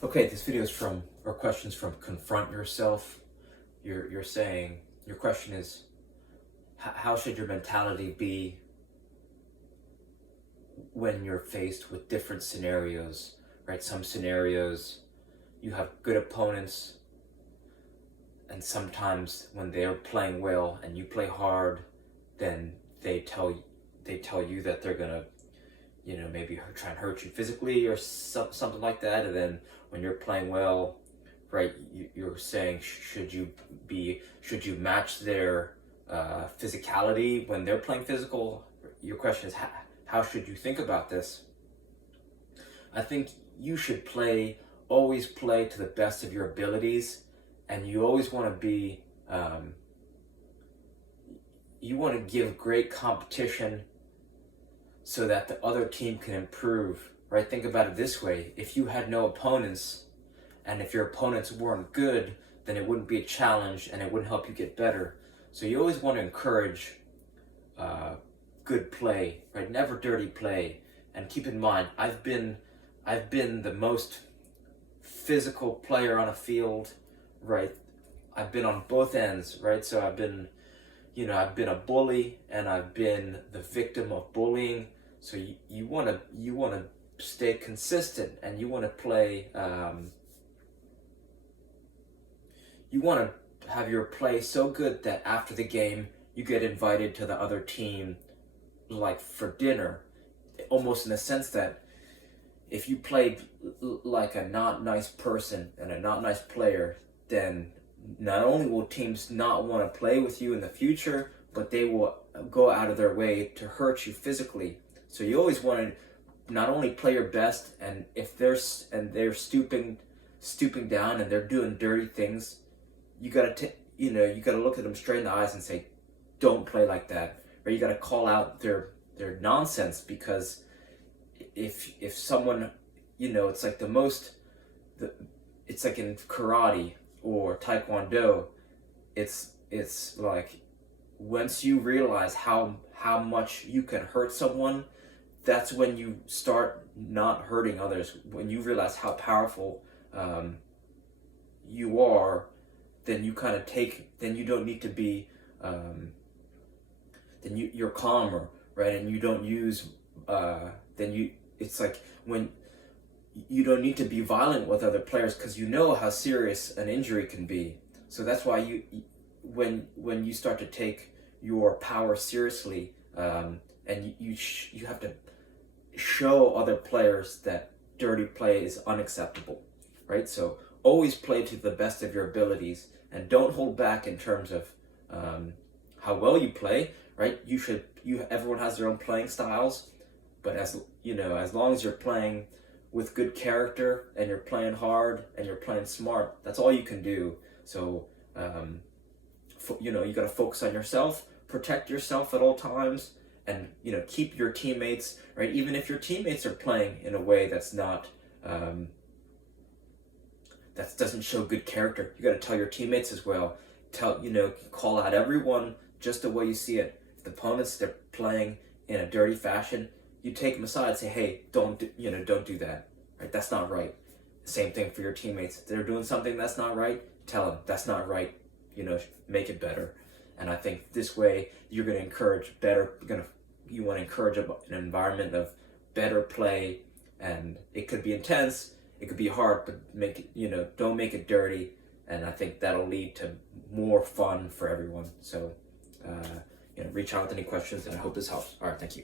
Okay, this video is from, or questions from Confront Yourself. You're saying, your question is, how should your mentality be when you're faced with different scenarios, right? Some scenarios, you have good opponents, and sometimes when they're playing well and you play hard, then they tell you that they're gonna, maybe try and hurt you physically or something like that. And then when you're playing well, right, you're saying should you match their physicality when they're playing physical? Your question is how should you think about this? I think you should always play to the best of your abilities, and you always want to be you want to give great competition so that the other team can improve, right? Think about it this way. If you had no opponents, and if your opponents weren't good, then it wouldn't be a challenge and it wouldn't help you get better. So you always want to encourage good play, right? Never dirty play. And keep in mind, I've been the most physical player on a field, right? I've been on both ends, right? So I've been a bully and I've been the victim of bullying. So you want to stay consistent, and you want to play. You want to have your play so good that after the game you get invited to the other team, like for dinner, almost in the sense that if you played like a not nice person and a not nice player, then not only will teams not want to play with you in the future, but they will go out of their way to hurt you physically. So you always want to not only play your best, and if they're stooping down and they're doing dirty things, you gotta look at them straight in the eyes and say, don't play like that. Or you gotta call out their nonsense, because if someone, it's like it's like in karate or taekwondo, it's like once you realize how much you can hurt someone, that's when you start not hurting others. When you realize how powerful you are, then you kind of then you don't need to be, you're calmer, right? And you don't use, it's like when you don't need to be violent with other players, because you know how serious an injury can be. So that's why when you start to take your power seriously, and you have to show other players that dirty play is unacceptable, right? So always play to the best of your abilities, and don't hold back in terms of how well you play, right? Everyone has their own playing styles, but as long as you're playing with good character and you're playing hard and you're playing smart, that's all you can do. So you got to focus on yourself, protect yourself at all times, and keep your teammates, right? Even if your teammates are playing in a way that's not that doesn't show good character, you got to tell your teammates as well. Call out everyone just the way you see it. If the opponents, they're playing in a dirty fashion, you take them aside and say, hey, don't do that, right? That's not right. Same thing for your teammates. If they're doing something that's not right, tell them that's not right. Make it better. And I think this way you're going to encourage you want to encourage an environment of better play, and it could be intense, it could be hard, but don't make it dirty. And I think that'll lead to more fun for everyone. So, reach out with any questions, and I hope this helps. All right, thank you.